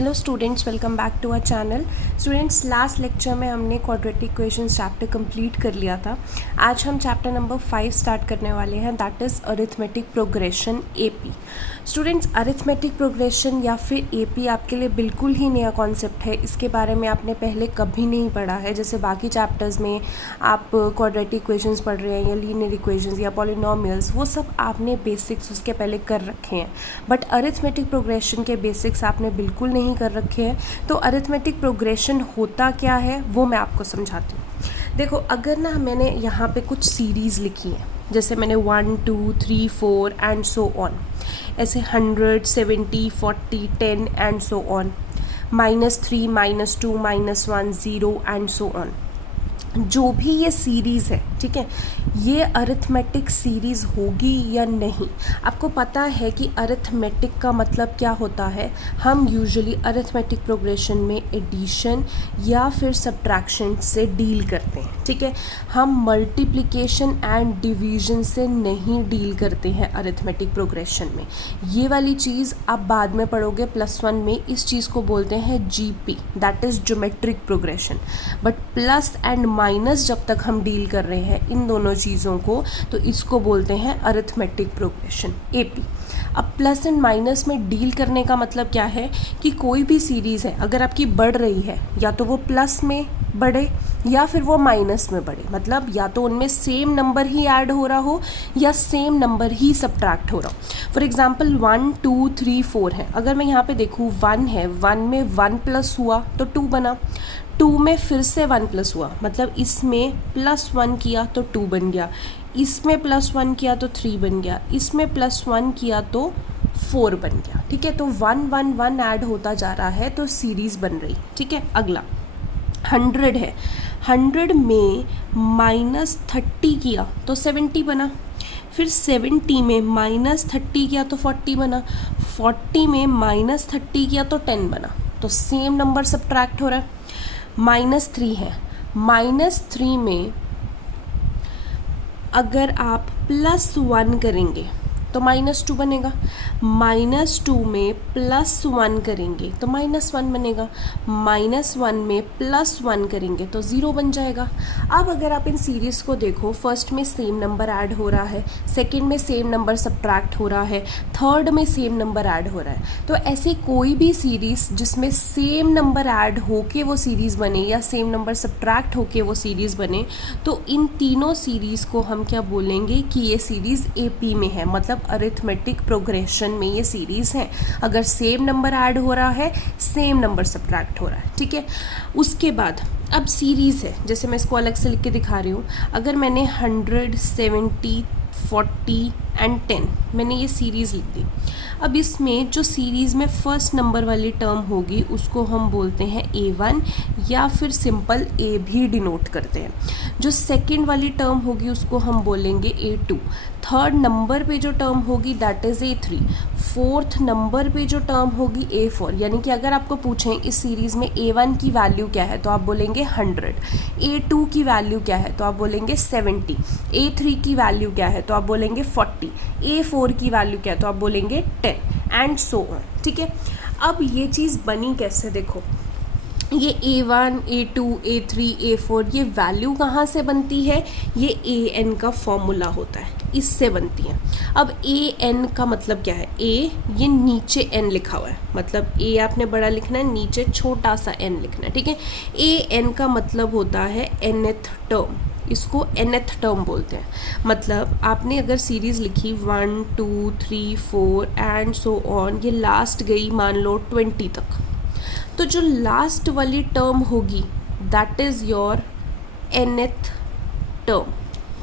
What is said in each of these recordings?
Hello students, welcome back to our channel. Students, last lecture में हमने quadratic equations chapter complete कर लिया था। आज हम चैप्टर नंबर 5 स्टार्ट करने वाले हैं, that is arithmetic progression AP. Students, arithmetic progression या फिर एपी आपके लिए बिल्कुल ही नया कॉन्सेप्ट है। इसके बारे में आपने पहले कभी नहीं पढ़ा है। जैसे बाकी चैप्टर्स में आप क्वाड्रेटिक इक्वेशंस पढ़ रहे हैं या लीनियर इक्वेशंस या पॉलिनोमियल्स, वो सब आपने बेसिक्स उसके पहले कर रखे हैं, बट अरिथमेटिक प्रोग्रेशन के बेसिक्स आपने बिल्कुल नहीं कर रखे हैं। तो अरिथमेटिक प्रोग्रेशन होता क्या है वो मैं आपको समझाती हूँ। देखो, अगर ना मैंने यहाँ पे कुछ सीरीज़ लिखी है, जैसे मैंने 1 2 3 4 एंड सो ऑन, ऐसे 100 70 40 10 and so on, -3 -2 -1 0 and so on, जो भी ये सीरीज़ है, ठीक है, ये अरिथमेटिक सीरीज़ होगी या नहीं। आपको पता है कि अरिथमेटिक का मतलब क्या होता है। हम यूजुअली अरिथमेटिक प्रोग्रेशन में एडिशन या फिर सब्ट्रैक्शन से डील करते हैं, ठीक है। हम मल्टीप्लिकेशन एंड डिवीजन से नहीं डील करते हैं अरिथमेटिक प्रोग्रेशन में। ये वाली चीज़ आप बाद में पढ़ोगे +1 में। इस चीज़ को बोलते हैं GP, that is geometric progression. But plus and minus जब तक हम डील कर रहे हैं इन दोनों चीज़ों को, तो इसको बोलते हैं अरिथमेटिक प्रोग्रेशन एपी। अब प्लस एंड माइनस में डील करने का मतलब क्या है कि कोई भी सीरीज़ है अगर आपकी बढ़ रही है, या तो वो प्लस में बढ़े या फिर वो माइनस में बढ़े, मतलब या तो उनमें सेम नंबर ही ऐड हो रहा हो या सेम नंबर ही सब्ट्रैक्ट हो रहा हो। फॉर एग्जांपल 1 2 3 4 है, अगर मैं यहाँ पे देखूँ 1 है, 1 में 1 प्लस हुआ तो 2 बना, 2 में फिर से 1 प्लस हुआ, मतलब इसमें +1 किया तो 2 बन गया, इसमें +1 किया तो 3 बन गया, इसमें +1 किया तो 4 बन गया, ठीक है। तो 1 1 1 ऐड होता जा रहा है तो सीरीज़ बन रही, ठीक है। अगला 100 है, 100 में -30 किया तो 70 बना, फिर 70 में -30 किया तो 40 बना, 40 में -30 किया तो 10 बना, तो सेम नंबर सब्ट्रैक्ट हो रहा है। -3 है, -3 में अगर आप +1 करेंगे तो -2 बनेगा, -2 में +1 करेंगे तो -1 बनेगा, -1 में +1 करेंगे तो 0 बन जाएगा। अब अगर आप इन सीरीज़ को देखो, फर्स्ट में सेम नंबर ऐड हो रहा है, सेकंड में सेम नंबर सब्ट्रैक्ट हो रहा है, थर्ड में सेम नंबर ऐड हो रहा है। तो ऐसे कोई भी सीरीज़ जिसमें सेम नंबर ऐड होके वो सीरीज़ बने या सेम नंबर सब्ट्रैक्ट होके वो सीरीज़ बने, तो इन तीनों सीरीज़ को हम क्या बोलेंगे कि ये सीरीज़ एपी में है, मतलब अरिथमेटिक प्रोग्रेशन में ये सीरीज़ है। अगर सेम नंबर ऐड हो रहा है, सेम नंबर सब्ट्रैक्ट हो रहा है, ठीक है। उसके बाद अब सीरीज़ है, जैसे मैं इसको अलग से लिख के दिखा रही हूँ। अगर मैंने 100 70 40 एंड 10 मैंने ये सीरीज़ लिख दी। अब इसमें जो सीरीज़ में फर्स्ट नंबर वाली टर्म होगी उसको हम बोलते हैं A1 या फिर सिंपल A भी डिनोट करते हैं। जो सेकंड वाली टर्म होगी उसको हम बोलेंगे A2, थर्ड नंबर पे जो टर्म होगी that is A3, fourth number पे जो टर्म होगी A4। यानी कि अगर आपको पूछें इस सीरीज़ में A1 की वैल्यू क्या है तो आप बोलेंगे 100, A2 की वैल्यू क्या है तो आप बोलेंगे 70, A3 की वैल्यू क्या है तो आप बोलेंगे 40, A4 की वैल्यू क्या है तो आप बोलेंगे 10 एंड सो ऑन, ठीक है। अब ये चीज़ बनी कैसे, देखो, ये A1 A2 A3 A4 ये वैल्यू कहाँ से बनती है, ये AN का फॉर्मूला होता है, इससे बनती है। अब AN का मतलब क्या है, A ये नीचे N लिखा हुआ है, मतलब A आपने बड़ा लिखना है, नीचे छोटा सा n लिखना है, ठीक है। AN का मतलब होता है nth टर्म, इसको nth टर्म बोलते हैं। मतलब आपने अगर सीरीज़ लिखी 1 2 3 4 एंड सो ऑन, ये लास्ट गई मान लो 20 तक, तो जो लास्ट वाली टर्म होगी that is your nth term,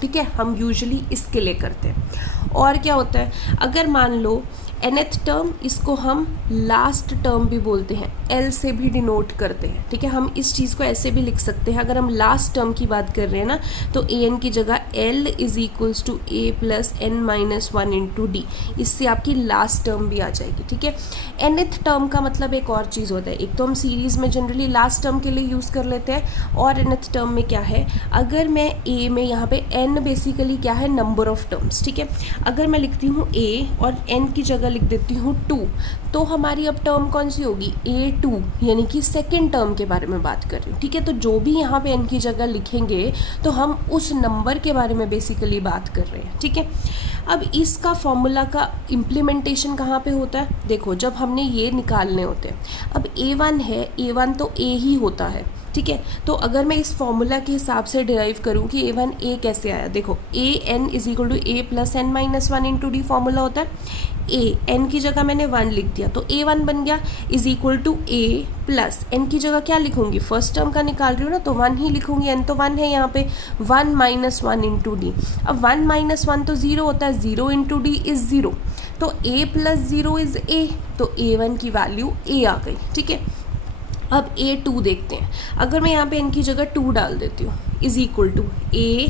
ठीक है। हम यूजुअली इसके लिए करते हैं। और क्या होता है, अगर मान लो nth टर्म, इसको हम लास्ट टर्म भी बोलते हैं, L से भी डिनोट करते हैं, ठीक है। हम इस चीज़ को ऐसे भी लिख सकते हैं, अगर हम लास्ट टर्म की बात कर रहे हैं ना, तो AN की जगह L = A + n - 1 × D, इससे आपकी लास्ट टर्म भी आ जाएगी, ठीक है। nth टर्म का मतलब एक और चीज़ होता है, एक तो हम सीरीज़ में जनरली लास्ट टर्म के लिए यूज़ कर लेते हैं, और nth टर्म में क्या है, अगर मैं A में यहाँ पे n बेसिकली क्या है, नंबर ऑफ टर्म्स, ठीक है। अगर मैं लिखती हूँ A और n की जगह जगह लिख देती हूँ 2, तो हमारी अब टर्म कौन सी होगी, A2, यानी कि सेकेंड टर्म के बारे में बात कर रही हूँ। ठीक है, तो जो भी यहाँ पे n की जगह लिखेंगे तो हम उस नंबर के बारे में बेसिकली बात कर रहे हैं। ठीक है, अब इसका फॉर्मूला का इम्प्लीमेंटेशन कहाँ पे होता है, देखो जब हमने ये निकालने होते हैं, अब A1 है, A1 तो A ही होता है। ठीक है, तो अगर मैं इस फॉर्मूला के हिसाब से डिराइव करूँ कि A1 A कैसे आया, देखो AN is equal to A plus n minus 1 into D formula होता है। n की जगह मैंने 1 लिख दिया तो A1 बन गया is equal to A plus n की जगह क्या लिखूंगी, फर्स्ट टर्म का निकाल रही हूँ ना, तो 1 ही लिखूंगी, n तो 1 है यहाँ पे, 1 माइनस 1 इंटू डी। अब 1 माइनस 1 तो 0 होता है, 0 इंटू डी इज 0, तो A प्लस 0 इज A, तो A1 की वैल्यू A आ गई। ठीक है, अब A2 देखते हैं, अगर मैं यहाँ पे n की जगह 2 डाल देती हूँ is equal to A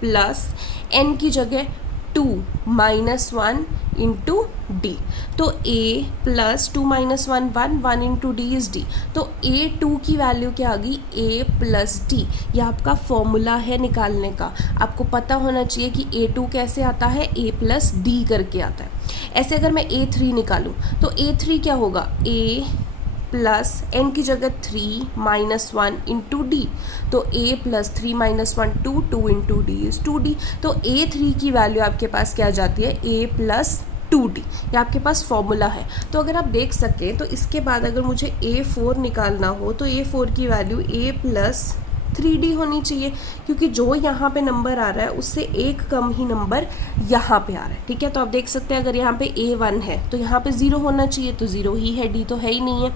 plus n की जगह 2 माइनस 1 इंटू डी, तो A plus 2 minus 1 1 into D is D, तो A2 की वैल्यू क्या आ गई, A प्लस डी। यह आपका फॉर्मूला है निकालने का, आपको पता होना चाहिए कि A2 कैसे आता है, A प्लस डी करके आता है। ऐसे अगर मैं A3 निकालूँ तो A3 क्या होगा, A प्लस n की जगह 3 माइनस 1 इंटू डी, तो A plus 3 minus 1 2 into D is 2D, तो A3 की वैल्यू आपके पास क्या आ जाती है, A प्लस 2D, ये आपके पास फॉर्मूला है। तो अगर आप देख सकें तो इसके बाद अगर मुझे A4 निकालना हो तो A4 की वैल्यू A प्लस 3D होनी चाहिए, क्योंकि जो यहाँ पे नंबर आ रहा है उससे एक कम ही नंबर यहाँ पे आ रहा है। ठीक है, तो आप देख सकते हैं अगर यहाँ पे A1 है तो यहाँ पे 0 होना चाहिए, तो 0 ही है, D तो है ही नहीं है।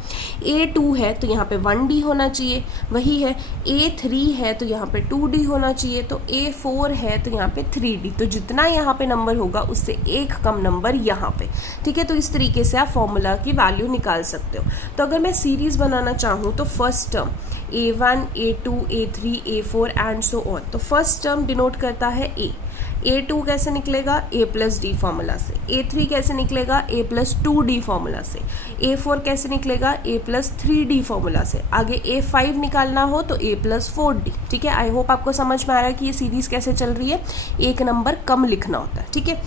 A2 है तो यहाँ पे 1D होना चाहिए, वही है। A3 है तो यहाँ पे 2D होना चाहिए, तो A4 है तो यहाँ पे 3D, तो जितना यहाँ पे नंबर होगा उससे एक कम नंबर यहाँ पे। ठीक है, तो इस तरीके से आप फॉर्मूला की वैल्यू निकाल सकते हो। तो अगर मैं सीरीज़ बनाना चाहूँ तो first term A1 A2 A3 A4 and so on, तो फर्स्ट टर्म डिनोट करता है A। A2 कैसे निकलेगा, A प्लस डी फॉर्मूला से। A3 कैसे निकलेगा, A प्लस 2D फॉर्मूला से। A4 कैसे निकलेगा, A प्लस 3D फॉर्मूला से। आगे A5 निकालना हो तो A प्लस 4D। ठीक है, आई होप आपको समझ में आ रहा है कि ये सीरीज़ कैसे चल रही है, एक नंबर कम लिखना होता है। ठीक है,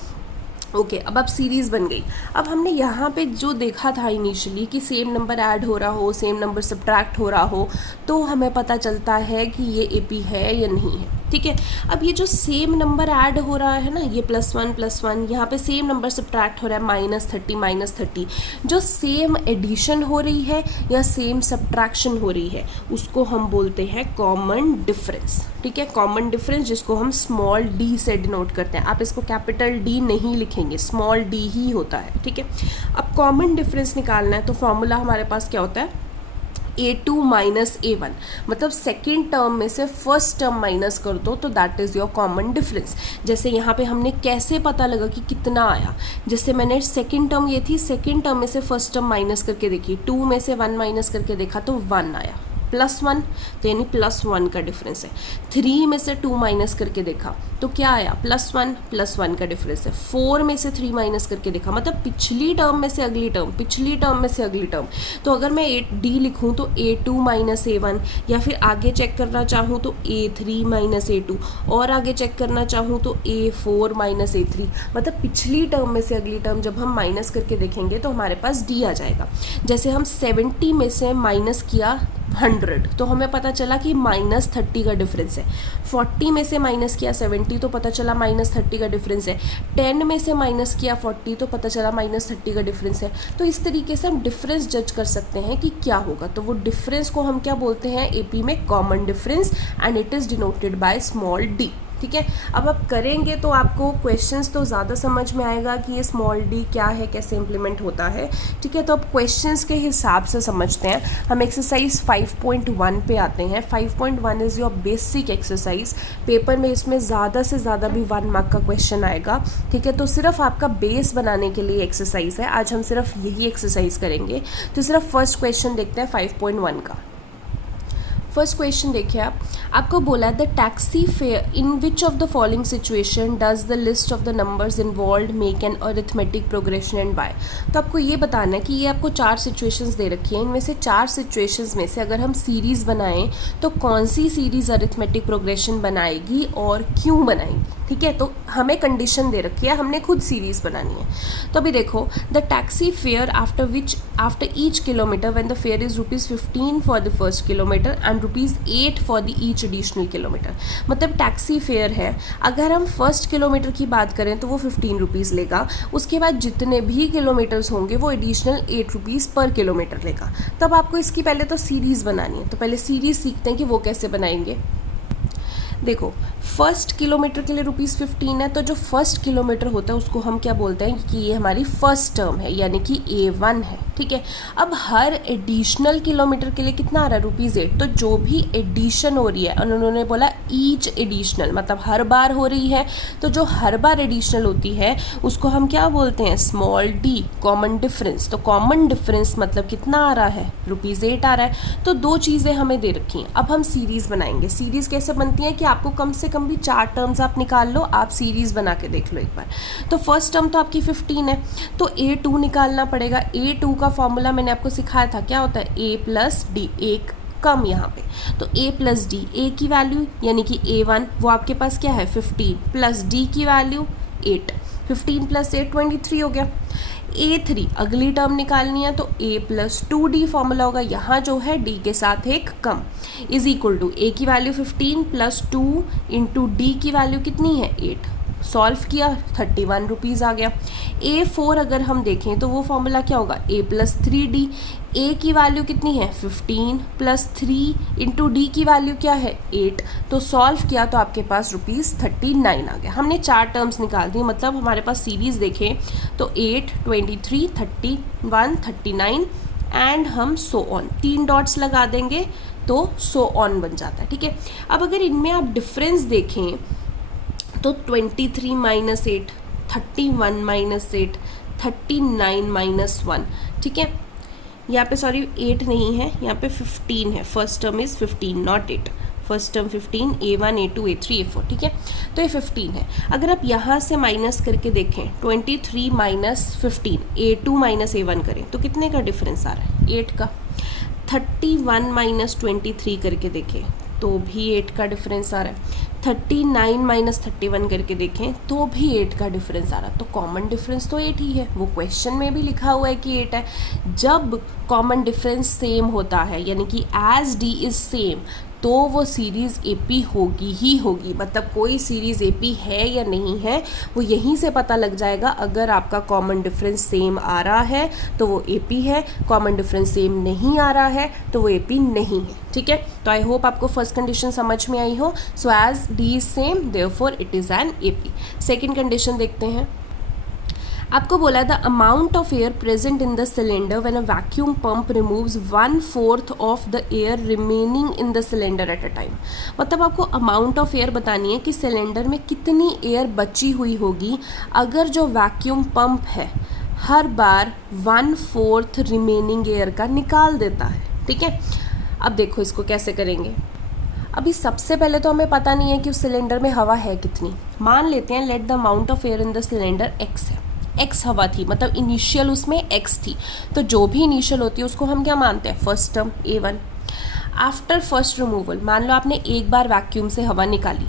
ओके, अब सीरीज़ बन गई। अब हमने यहाँ पे जो देखा था इनिशियली कि सेम नंबर ऐड हो रहा हो, सेम नंबर सब्ट्रैक्ट हो रहा हो, तो हमें पता चलता है कि ये AP है या नहीं है। ठीक है, अब ये जो सेम नंबर ऐड हो रहा है ना, ये +1 यहाँ पे सेम नंबर सब्ट्रैक्ट हो रहा है -30 जो सेम एडिशन हो रही है या सेम सब्ट्रैक्शन हो रही है उसको हम बोलते हैं कॉमन डिफरेंस। ठीक है, कॉमन डिफरेंस जिसको हम स्मॉल d से डिनोट करते हैं। आप इसको कैपिटल D नहीं लिखेंगे, स्मॉल d ही होता है। ठीक है, अब कॉमन डिफरेंस निकालना है तो फॉर्मूला हमारे पास क्या होता है, A2 माइनस A1, मतलब सेकेंड टर्म में से फर्स्ट टर्म माइनस कर दो तो that is your common difference. जैसे यहाँ पे हमने कैसे पता लगा कि कितना आया, जैसे मैंने सेकेंड टर्म ये थी, सेकेंड टर्म में से फर्स्ट टर्म माइनस करके देखी, 2 में से 1 माइनस करके देखा तो 1 आया, +1 तो यानी +1 का डिफरेंस है। 3 में से 2 माइनस करके देखा तो क्या आया, +1 का डिफरेंस है। 4 में से 3 माइनस करके देखा, मतलब पिछली टर्म में से अगली टर्म, पिछली टर्म में से अगली टर्म। तो अगर मैं D लिखूँ तो A2 माइनस A1, या फिर आगे चेक करना चाहूँ तो A3 माइनस A2, और आगे चेक करना चाहूँ तो A4 माइनस A3, मतलब पिछली टर्म में से अगली टर्म जब हम माइनस करके देखेंगे तो हमारे पास D आ जाएगा। जैसे हम 70 में से माइनस किया 100 तो हमें पता चला कि -30 का डिफरेंस है। 40 में से माइनस किया 70 तो पता चला -30 का डिफरेंस है। 10 में से माइनस किया 40 तो पता चला -30 का डिफरेंस है। तो इस तरीके से हम डिफरेंस जज कर सकते हैं कि क्या होगा। तो वो डिफरेंस को हम क्या बोलते हैं AP में, common difference, and it is denoted by small d। ठीक है, अब आप करेंगे तो आपको क्वेश्चंस तो ज़्यादा समझ में आएगा कि ये स्मॉल d क्या है, कैसे इम्प्लीमेंट होता है। ठीक है, तो अब क्वेश्चंस के हिसाब से समझते हैं। हम एक्सरसाइज 5.1 पे आते हैं। 5.1 is your basic exercise. Paper में इसमें ज़्यादा से ज़्यादा भी 1 मार्क का क्वेश्चन आएगा। ठीक है, तो सिर्फ आपका बेस बनाने के लिए एक्सरसाइज है। आज हम सिर्फ यही एक्सरसाइज करेंगे। तो सिर्फ फर्स्ट क्वेश्चन देखते हैं 5.1 का। फर्स्ट क्वेश्चन देखिए आपको बोला है the taxi fare in which of the following situation does the list of the numbers involve make an arithmetic progression and by. तो आपको ये बताना है कि ये आपको 4 सिचुएशंस दे रखी हैं, इनमें से 4 सिचुएशंस में से अगर हम सीरीज़ बनाएं तो कौन सी सीरीज़ अरिथमेटिक प्रोग्रेशन बनाएगी और क्यों बनाएगी। ठीक है। तो हमें कंडीशन दे रखी है, हमने खुद सीरीज बनानी है। तो अभी देखो, the taxi fair after each kilometre when the fair is ₹15 for the first kilometre and ₹8 for the each additional kilometre. मतलब टैक्सी फेयर है, अगर हम फर्स्ट किलोमीटर की बात करें तो वो ₹15 लेगा, उसके बाद जितने भी किलोमीटर्स होंगे वो एडिशनल ₹8 पर किलोमीटर लेगा। तब आपको इसकी पहले तो सीरीज़ बनानी है, तो पहले सीरीज़ सीखते हैं कि वो कैसे बनाएंगे। देखो, फर्स्ट किलोमीटर के लिए ₹15 है, तो जो फर्स्ट किलोमीटर होता है उसको हम क्या बोलते हैं कि ये हमारी फर्स्ट टर्म है, यानी कि A1 है, ठीक है। अब हर एडिशनल किलोमीटर के लिए कितना आ रहा है ₹8, तो जो भी एडिशन हो रही है, उन्होंने बोला ईच एडिशनल, मतलब हर बार हो रही है, तो जो हर बार एडिशनल होती है उसको हम क्या बोलते हैं, स्मॉल d, कॉमन डिफरेंस। तो कॉमन डिफरेंस मतलब कितना आ रहा है, ₹8 आ रहा है। तो दो चीज़ें हमें दे रखी हैं। अब हम सीरीज़ बनाएंगे। सीरीज़ कैसे बनती है कि आपको कम से कम भी 4 टर्म्स आप निकाल लो, आप सीरीज़ बना के देख लो एक बार। तो फर्स्ट टर्म तो आपकी 15 है, तो A2 निकालना पड़ेगा। A2 का फॉर्मूला मैंने आपको सिखाया था, क्या होता है, A प्लस डी, एक कम यहाँ पे, तो A प्लस डी, A की वैल्यू यानी कि A1 वो आपके पास क्या है 15 प्लस D की वैल्यू 8, 15 प्लस 8 23 हो गया। A3 अगली टर्म निकालनी है, तो A प्लस 2D फॉर्मूला होगा, यहाँ जो है D के साथ एक कम, इज इक्वल टू A की वैल्यू 15 प्लस 2 इंटू D की वैल्यू कितनी है 8, सॉल्व किया ₹31 आ गया। A4 अगर हम देखें तो वो फॉर्मूला क्या होगा, A प्लस 3D, A की वैल्यू कितनी है 15 प्लस 3 इंटू D की वैल्यू क्या है 8, तो सॉल्व किया तो आपके पास ₹39 आ गया। हमने 4 टर्म्स निकाल दी, मतलब हमारे पास सीरीज़ देखें तो 8, 23, 31, 39 एंड हम सो ऑन, 3 डॉट्स लगा देंगे तो सो ऑन बन जाता है, ठीक है। अब अगर इनमें आप डिफरेंस देखें तो 23 माइनस 8, 31 माइनस 8, 39 माइनस 1, ठीक है। यहाँ पे सॉरी 8 नहीं है, यहाँ पे 15 है, first term is 15 not 8, first term 15, A1, A2, A3, A4, ठीक है। तो ये 15 है। अगर आप यहाँ से माइनस करके देखें 23 माइनस 15, A2 माइनस A1 करें तो कितने का डिफरेंस आ रहा है 8 का। 31 माइनस 23 करके देखें तो भी 8 का डिफरेंस आ रहा है। 39 माइनस 31 करके देखें तो भी 8 का डिफरेंस आ रहा है। तो कॉमन डिफरेंस तो 8 ही है, वो क्वेश्चन में भी लिखा हुआ है कि 8 है। जब कॉमन डिफरेंस सेम होता है, यानी कि एज डी इज सेम, तो वो सीरीज़ AP होगी ही होगी। मतलब कोई सीरीज़ AP है या नहीं है वो यहीं से पता लग जाएगा। अगर आपका कॉमन डिफरेंस सेम आ रहा है तो वो AP है, कॉमन डिफरेंस सेम नहीं आ रहा है तो वो AP नहीं है, ठीक है। तो आई होप आपको फर्स्ट कंडीशन समझ में आई हो। So as D is same therefore it is an AP। Second condition देखते हैं। आपको बोला the amount of air present in the cylinder when a vacuum pump removes 1/4 of the air remaining in the cylinder at a time. मतलब आपको amount of air बतानी है कि cylinder में कितनी एयर बची हुई होगी अगर जो वैक्यूम पंप है हर बार 1/4 रिमेनिंग एयर का निकाल देता है, ठीक है। अब देखो इसको कैसे करेंगे। अभी सबसे पहले तो हमें पता नहीं है कि उस सिलेंडर में हवा है कितनी। मान लेते हैं let the amount of air in the cylinder x है, x हवा थी, मतलब इनिशियल उसमें x थी। तो जो भी इनिशियल होती है उसको हम क्या मानते हैं, first term A1। After first removal, मान लो आपने एक बार वैक्यूम से हवा निकाली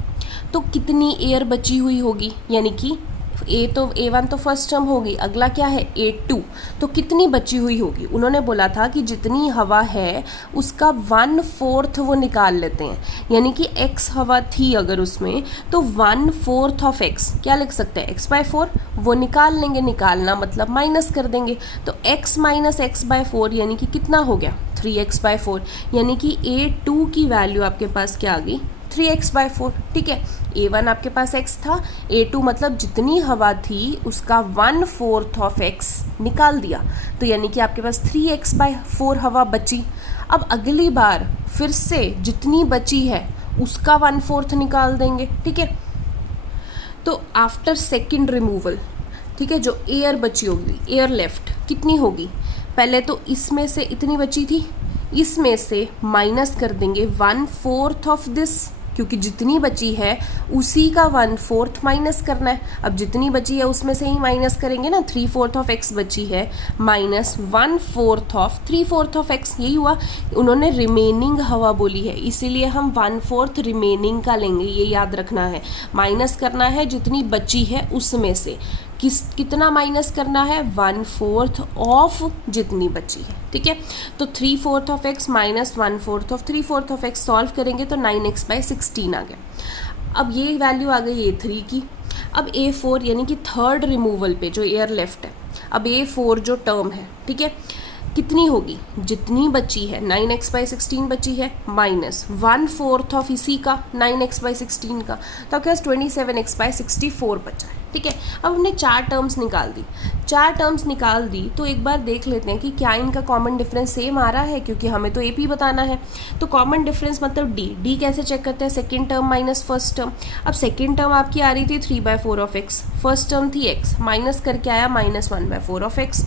तो कितनी एयर बची हुई होगी, यानी कि A1 तो फर्स्ट टर्म होगी, अगला क्या है A2, तो कितनी बची हुई होगी। उन्होंने बोला था कि जितनी हवा है उसका 1/4 वो निकाल लेते हैं, यानी कि x हवा थी अगर उसमें तो 1/4 ऑफ x क्या लिख सकते हैं x/4, वो निकाल लेंगे। निकालना मतलब माइनस कर देंगे, तो x माइनस x/4 यानी कि कितना हो गया 3x/4, यानी कि A2 की वैल्यू आपके पास क्या आ गई 3x/4, ठीक है। A1 आपके पास x था, A2 मतलब जितनी हवा थी उसका 1/4 ऑफ x निकाल दिया, तो यानी कि आपके पास 3x/4 हवा बची। अब अगली बार फिर से जितनी बची है उसका 1/4 निकाल देंगे, ठीक है। तो आफ्टर सेकेंड रिमूवल, ठीक है, जो एयर बची होगी, एयर लेफ्ट कितनी होगी, पहले तो इसमें से इतनी बची थी, इसमें से माइनस कर देंगे 1/4 ऑफ दिस, क्योंकि जितनी बची है उसी का 1/4 माइनस करना है। अब जितनी बची है उसमें से ही माइनस करेंगे ना, 3/4 ऑफ x बची है माइनस 1/4 ऑफ 3/4 ऑफ x, यही हुआ। उन्होंने रिमेनिंग हवा बोली है, इसीलिए हम 1/4 रिमेनिंग का लेंगे, ये याद रखना है। माइनस करना है जितनी बची है उसमें से, कितना माइनस करना है, 1/4 ऑफ जितनी बची है, ठीक है। तो 3/4 of x minus 1/4 of 3/4 of x solve करेंगे तो 9x/16 आ गया। अब ये वैल्यू आ गई A3 की। अब A4 यानी कि थर्ड रिमूवल पे जो एयर लेफ्ट है, अब A4 जो टर्म है, ठीक है, कितनी होगी, जितनी बची है 9x/16 बची है माइनस 1/4 ऑफ इसी का 9x/16 का, तो क्या 27x/64 बचा है, ठीक है। अब हमने 4 टर्म्स निकाल दी, 4 टर्म्स निकाल दी तो एक बार देख लेते हैं कि क्या इनका कॉमन डिफरेंस सेम आ रहा है, क्योंकि हमें तो AP बताना है। तो कॉमन डिफरेंस मतलब D कैसे चेक करते हैं, second term minus first term. अब सेकेंड टर्म आपकी आ रही थी 3/4 ऑफ x, फर्स्ट टर्म थी x, माइनस करके आया माइनस 1/4 ऑफ x।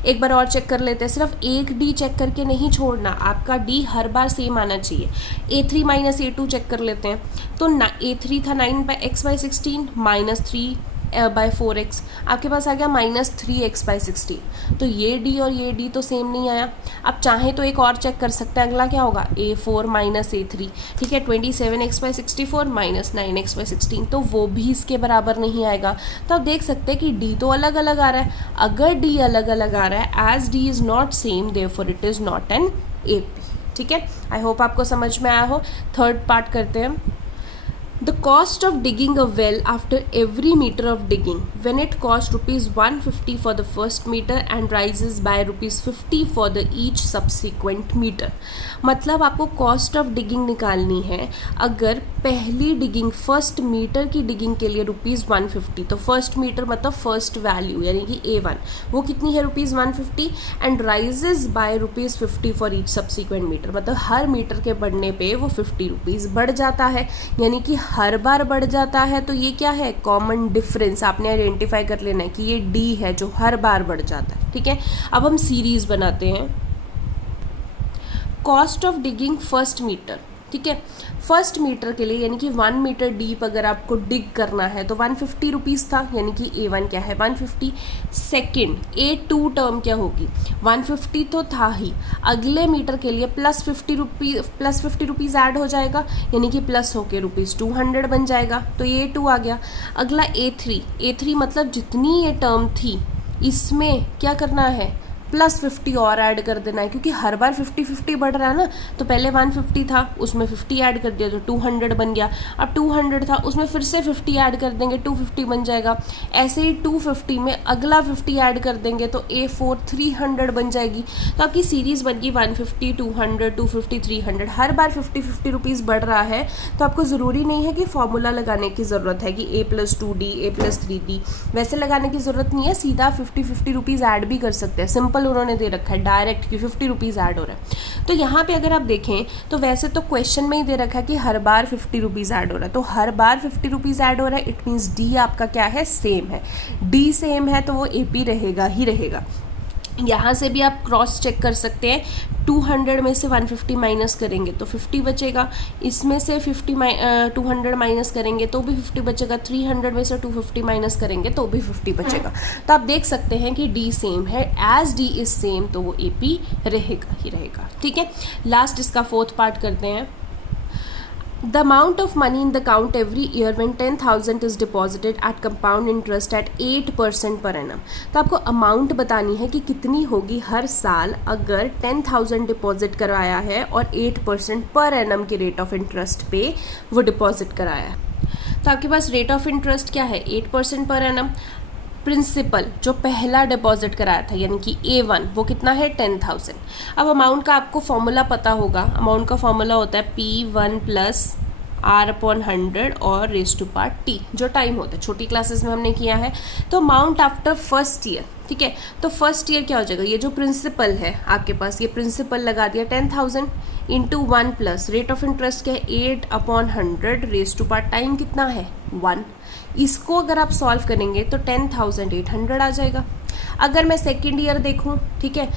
एक बार और चेक कर लेते हैं, सिर्फ एक D चेक करके नहीं छोड़ना, आपका D हर बार सेम आना चाहिए। A3 माइनस A2 चेक कर लेते हैं, तो A3 था 9x/16 माइनस 3/4x, आपके पास आ गया माइनस 3x/16। तो ये D और ये D तो सेम नहीं आया। अब चाहे तो एक और चेक कर सकते हैं, अगला क्या होगा, A4 माइनस A3, ठीक है, 27x/64 माइनस 9x/16, तो वो भी इसके बराबर नहीं आएगा। तो आप देख सकते हैं कि D तो अलग अलग आ रहा है। अगर D अलग अलग आ रहा है, as D is not same therefore it is not an AP, ठीक है। आई होप आपको समझ में आया हो। थर्ड पार्ट करते हैं। The cost of digging a well after every meter of digging, when it costs ₹150 for the first meter and rises by ₹50 for the each subsequent meter। मतलब आपको कॉस्ट ऑफ डिगिंग निकालनी है। अगर पहली digging first metre की digging के लिए ₹150, तो फर्स्ट मीटर मतलब फर्स्ट वैल्यू यानी कि A1, वो कितनी है ₹150 and rises by ₹50 for each subsequent metre, मतलब हर मीटर के बढ़ने पे वो ₹50 बढ़ जाता है, यानी कि हर बार बढ़ जाता है। तो ये क्या है, कॉमन डिफरेंस आपने आइडेंटिफाई कर लेना है कि ये D है जो हर बार बढ़ जाता है, ठीक है। अब हम सीरीज बनाते हैं। Cost of digging first metre, ठीक है, फर्स्ट मीटर के लिए यानी कि 1 मीटर डीप अगर आपको डिग करना है तो ₹150 था, यानी कि A1 क्या है 150। सेकेंड A2 टर्म क्या होगी, 150 तो था ही, अगले मीटर के लिए +50 ऐड हो जाएगा, यानी कि प्लस होके ₹200 बन जाएगा, तो ये A2 आ गया। अगला A3 मतलब जितनी ये टर्म थी इसमें क्या करना है, +50 और ऐड कर देना है, क्योंकि हर बार 50 बढ़ रहा है ना। तो पहले 150 था, उसमें 50 ऐड कर दिया तो 200 बन गया। अब 200 था, उसमें फिर से 50 ऐड कर देंगे, 250 बन जाएगा। ऐसे ही 250 में अगला 50 ऐड कर देंगे तो A4 300 बन जाएगी। तो आपकी सीरीज़ बन गई 150, 200, 250, 300। हर बार 50 रुपीज़ बढ़ रहा है, तो आपको ज़रूरी नहीं है कि फॉर्मूला लगाने की ज़रूरत है कि A+2D A+3D, वैसे लगाने की ज़रूरत नहीं है। सीधा 50 रुपीज़ ऐड भी कर सकते हैं, सिंपल उन्होंने दे रखा है डायरेक्ट कि 50 रुपीज़ ऐड हो रहा है। तो यहाँ पे अगर आप देखें तो वैसे तो क्वेश्चन में ही दे रखा है कि हर बार 50 रुपीज़ ऐड हो रहा है, तो हर बार 50 रुपीज़ ऐड हो रहा है, इट मीन्स D आपका क्या है, सेम है। D सेम है तो वो AP रहेगा ही रहेगा। यहाँ से भी आप क्रॉस चेक कर सकते हैं, 200 में से 150 माइनस करेंगे तो 50 बचेगा, इसमें से 200 माइनस करेंगे तो भी 50 बचेगा, 300 में से 250 माइनस करेंगे तो भी 50 बचेगा। तो आप देख सकते हैं कि D सेम है, एज D इज सेम तो वो AP रहेगा ही रहेगा, ठीक है। लास्ट इसका फोर्थ पार्ट करते हैं। The amount of money in the account every year when 10,000 is deposited at compound interest at 8% per annum। तो आपको अमाउंट बतानी है कि कितनी होगी हर साल अगर 10,000 डिपॉजिट करवाया है और 8% पर एनम के रेट ऑफ इंटरेस्ट पे वो डिपॉजिट कराया है। तो आपके पास रेट ऑफ इंटरेस्ट क्या है, 8% पर एनम। प्रिंसिपल जो पहला डिपॉजिट कराया था यानी कि A1 वो कितना है 10,000। अब अमाउंट का आपको फॉर्मूला पता होगा, अमाउंट का फॉर्मूला होता है P1 + R/100 और ⁻T, जो टाइम होता है, छोटी क्लासेस में हमने किया है। तो अमाउंट आफ्टर फर्स्ट ईयर, ठीक है, तो फर्स्ट ईयर क्या हो जाएगा, ये जो प्रिंसिपल है आपके पास, ये प्रिंसिपल लगा दिया 10,000 into 1 plus rate of interest क्या है 8/100 ⁻, टाइम कितना है 1। इसको अगर आप सॉल्व करेंगे तो 10,800 आ जाएगा। अगर मैं सेकेंड ईयर देखूँ, ठीक है,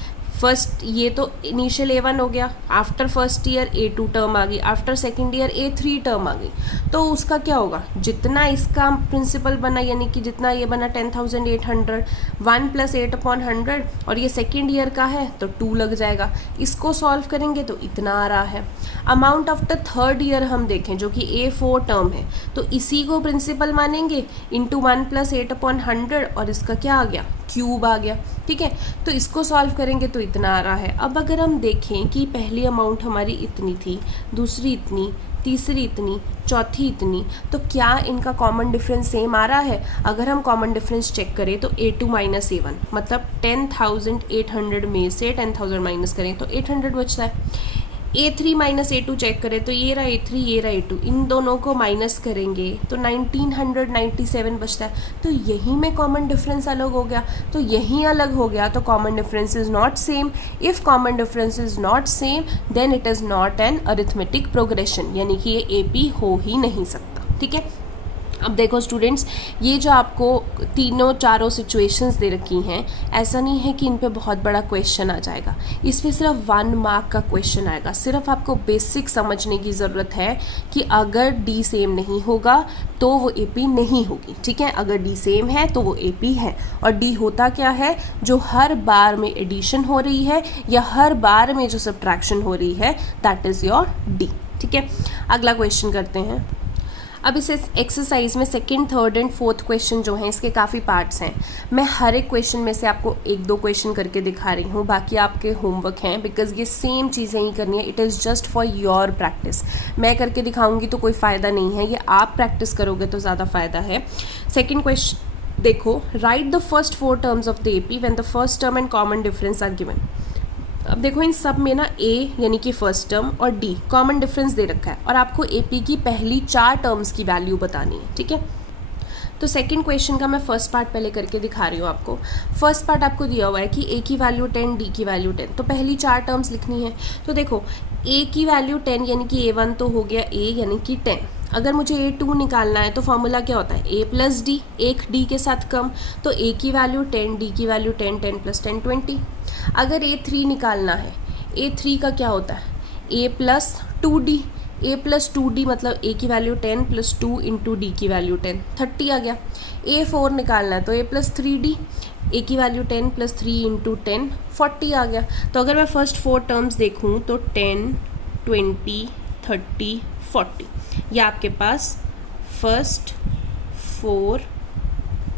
फर्स्ट ये तो इनिशियल A1 हो गया, after first year A2 term आ गई, after second year A3 term आ गई, तो उसका क्या होगा, जितना इसका प्रिंसिपल बना यानी कि जितना ये बना 10,800, 1 + 8/100 और ये सेकेंड ईयर का है तो 2 लग जाएगा। इसको सॉल्व करेंगे तो इतना आ रहा है। अमाउंट आफ्टर थर्ड ईयर हम देखें जो कि A4 टर्म है, तो इसी को प्रिंसिपल मानेंगे इंटू 1 + 8/100 और इसका क्या आ गया, क्यूब आ गया। ठीक है, तो इसको सॉल्व करेंगे तो इतना आ रहा है। अब अगर हम देखें कि पहली अमाउंट हमारी इतनी थी, दूसरी इतनी, तीसरी इतनी, चौथी इतनी, तो क्या इनका कॉमन डिफरेंस सेम आ रहा है? अगर हम कॉमन डिफरेंस चेक करें तो A2 - A1 मतलब 10,800 में से 10,000 माइनस करें तो 800 बचता है। A3 - A2 चेक करें तो ये रहा A3, ये रहा A2, इन दोनों को माइनस करेंगे तो 1997 बचता है। तो यहीं में कॉमन डिफरेंस अलग हो गया, तो यहीं अलग हो गया तो common difference is not same. If common difference is not same then it is not an arithmetic progression, यानी कि ये AP हो ही नहीं सकता। ठीक है, अब देखो स्टूडेंट्स, ये जो आपको तीनों चारों सिचुएशंस दे रखी हैं, ऐसा नहीं है कि इन पे बहुत बड़ा क्वेश्चन आ जाएगा। इस पे सिर्फ 1 मार्क का क्वेश्चन आएगा। सिर्फ आपको बेसिक समझने की ज़रूरत है कि अगर D सेम नहीं होगा तो वो AP नहीं होगी। ठीक है, अगर D सेम है तो वो AP है। और D होता क्या है, जो हर बार में एडिशन हो रही है या हर बार में जो सब्ट्रैक्शन हो रही है, दैट इज़ योर D। ठीक है, अगला क्वेश्चन करते हैं। अब इस एक्सरसाइज में second, third and fourth question जो हैं इसके काफ़ी पार्ट्स हैं। मैं हर एक क्वेश्चन में से आपको 1-2 क्वेश्चन करके दिखा रही हूँ, बाकी आपके होमवर्क हैं, बिकॉज ये सेम चीज़ें ही करनी है। It is just for your practice. मैं करके दिखाऊंगी तो कोई फ़ायदा नहीं है, ये आप प्रैक्टिस करोगे तो ज़्यादा फ़ायदा है। सेकेंड क्वेश्चन देखो, right the first 4 terms of the AP when the first term and common difference are given. अब देखो इन सब में ना A यानी कि फर्स्ट टर्म और D कॉमन डिफरेंस दे रखा है और आपको AP की पहली 4 टर्म्स की वैल्यू बतानी है। ठीक है, तो सेकंड क्वेश्चन का मैं फर्स्ट पार्ट पहले करके दिखा रही हूँ आपको। फर्स्ट पार्ट आपको दिया हुआ है कि A की वैल्यू 10, D की वैल्यू 10, तो पहली 4 टर्म्स लिखनी है। तो देखो A की वैल्यू 10 यानी कि A1 तो हो गया A यानी कि 10। अगर मुझे A2 निकालना है तो फॉर्मूला क्या होता है, A + D, एक D के साथ कम, तो A की वैल्यू 10, D की वैल्यू 10, 10 + 10 20। अगर A3 निकालना है, A3 का क्या होता है, A + 2D, A + 2D मतलब A की वैल्यू 10 + 2 × D की वैल्यू 10, 30 आ गया। A4 निकालना है तो A + 3D, A की वैल्यू 10 + 3 × 10 40 आ गया। तो अगर मैं फर्स्ट 4 टर्म्स देखूँ तो 10, 20, 30, 40, ये आपके पास फर्स्ट 4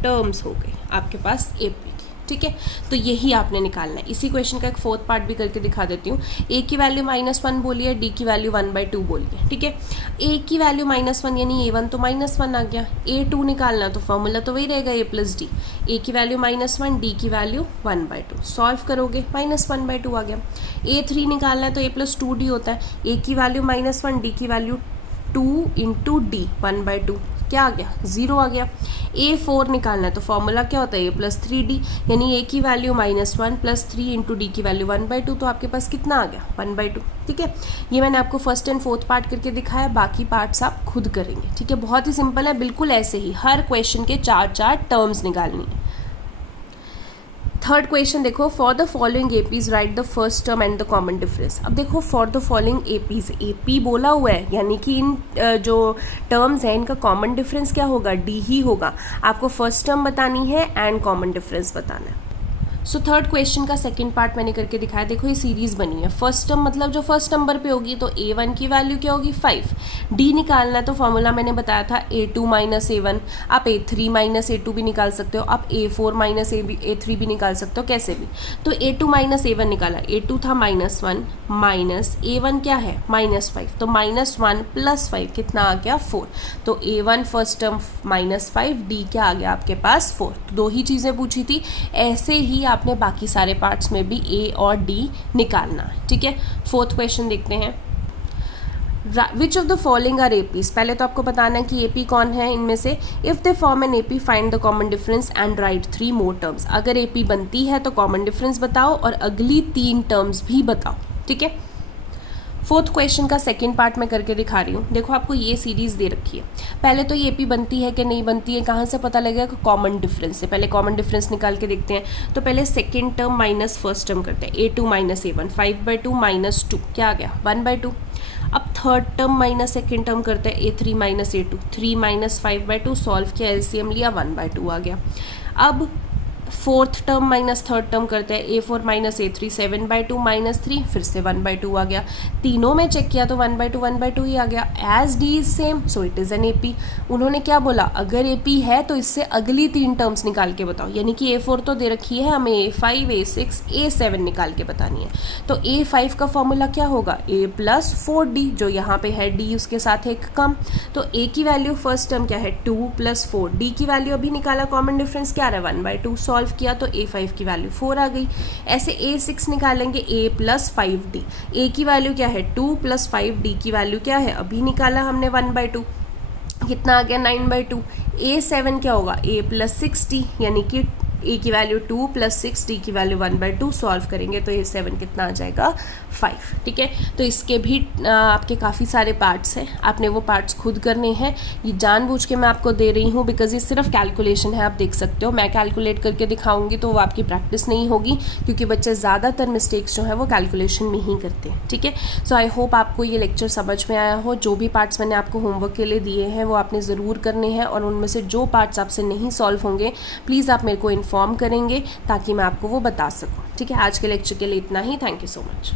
टर्म्स हो गए आपके पास AP की। ठीक है, तो यही आपने निकालना है। इसी क्वेश्चन का एक फोर्थ पार्ट भी करके दिखा देती हूँ। A की वैल्यू -1 बोली है, D की वैल्यू 1/2 बोली है। ठीक है, A की वैल्यू -1 यानी A1 तो -1 आ गया। A2 निकालना तो फॉर्मूला तो वही रहेगा A + D, A की वैल्यू -1, D की वैल्यू 1/2, सॉल्व करोगे -1/2 आ गया। A3 निकालना है तो A + 2D होता है, A की वैल्यू -1, D की वैल्यू 2 × D 1/2, क्या आ गया, 0 आ गया। A4 निकालना है तो फॉर्मूला क्या होता है, A + 3D, यानी A की वैल्यू -1 + 3 × D की वैल्यू 1/2, तो आपके पास कितना आ गया, 1/2। ठीक है, ये मैंने आपको फर्स्ट एंड फोर्थ पार्ट करके दिखाया, बाकी पार्ट्स आप खुद करेंगे। ठीक है, बहुत ही सिंपल है, बिल्कुल ऐसे ही हर क्वेश्चन के 4 टर्म्स निकालनी है। थर्ड क्वेश्चन देखो, for the following APs right the first term and the common difference. अब देखो for the following APs, AP बोला हुआ है यानी कि इन जो टर्म्स हैं इनका कॉमन डिफरेंस क्या होगा, D ही होगा। आपको फर्स्ट टर्म बतानी है एंड कॉमन डिफरेंस बताना है। सो थर्ड क्वेश्चन का सेकंड पार्ट मैंने करके दिखाया। देखो ये सीरीज़ बनी है, फर्स्ट टर्म मतलब जो फर्स्ट नंबर पे होगी तो A1 की वैल्यू क्या होगी, 5। D निकालना है तो फॉर्मूला मैंने बताया था A2 - A1, आप A3 - A2 भी निकाल सकते हो, आप A4 - A3 भी निकाल सकते हो, कैसे भी। तो A2 - A1 निकाला, A2 था -1 माइनस A1 क्या है -5, तो -1 + 5 कितना आ गया, 4। तो A1 फर्स्ट टर्म -5, D क्या आ गया आपके पास 4। तो 2 ही चीज़ें पूछी थी, ऐसे ही आपने बाकी सारे पार्ट्स में भी A और D निकालना है। ठीक है, फोर्थ क्वेश्चन देखते हैं। Which of the following are APs, पहले तो आपको बताना है कि AP कौन है इनमें से। If they form an AP find the common difference and write 3 more terms. अगर AP बनती है तो कॉमन डिफरेंस बताओ और अगली 3 टर्म्स भी बताओ। ठीक है, फोर्थ क्वेश्चन का सेकंड पार्ट मैं करके दिखा रही हूँ। देखो आपको ये सीरीज़ दे रखी है, पहले तो ये पी बनती है कि नहीं बनती है, कहाँ से पता लगेगा कि कॉमन डिफरेंस है। पहले कॉमन डिफरेंस निकाल के देखते हैं। तो पहले second term minus first term करते हैं, a2 माइनस a1, 5/2 माइनस 2 क्या आ गया 1/2। अब third term minus second term करते हैं, a3 minus a2, 3 minus 5/2, solve किया एलसीएम लिया 1/2 आ गया। अब fourth term minus third term करते हैं, a4 माइनस a3, 7/2 माइनस 3, फिर से 1/2 आ गया। तीनों में चेक किया तो 1/2 ही आ गया। As D is same so it is an AP। उन्होंने क्या बोला, अगर AP है तो इससे अगली 3 टर्म्स निकाल के बताओ, यानी कि a4 तो दे रखी है, हमें a5, a6, a7 निकाल के बतानी है। तो a5 का फॉर्मूला क्या होगा, a प्लस 4d, जो यहाँ पे है d उसके साथ एक कम। तो a की वैल्यू फर्स्ट टर्म क्या है 2 + 4, d की वैल्यू अभी निकाला, कॉमन डिफरेंस क्या आ रहा है 1/2, सॉल्व किया तो a5 की वैल्यू 4 आ गई। ऐसे a6 निकालेंगे, a + 5d, a की वैल्यू क्या है 2 + 5d की वैल्यू क्या है अभी निकाला हमने 1/2, कितना आ गया 9/2। a7 क्या होगा a + 6d, यानी कि a की वैल्यू 2 + 6, d की वैल्यू 1/2, सॉल्व करेंगे तो a7 कितना आ जाएगा 5। ठीक है, तो इसके भी आपके काफ़ी सारे पार्ट्स हैं, आपने वो पार्ट्स खुद करने हैं। ये जानबूझ के मैं आपको दे रही हूँ बिकॉज ये सिर्फ कैलकुलेशन है, आप देख सकते हो। मैं कैलकुलेट करके दिखाऊंगी तो वो आपकी प्रैक्टिस नहीं होगी, क्योंकि बच्चे ज़्यादातर मिस्टेक्स जो है वो कैलकुलेशन में ही करते हैं। ठीक है, सो आई होप आपको ये लेक्चर समझ में आया हो। जो भी पार्ट्स मैंने आपको होमवर्क के लिए दिए हैं वो आपने ज़रूर करने हैं, और उनमें से जो पार्ट्स आपसे नहीं सॉल्व होंगे प्लीज़ आप मेरे को इन्फॉर्म करेंगे ताकि मैं आपको वो बता सकूं। ठीक है, आज के लेक्चर के लिए इतना ही। Thank you so much.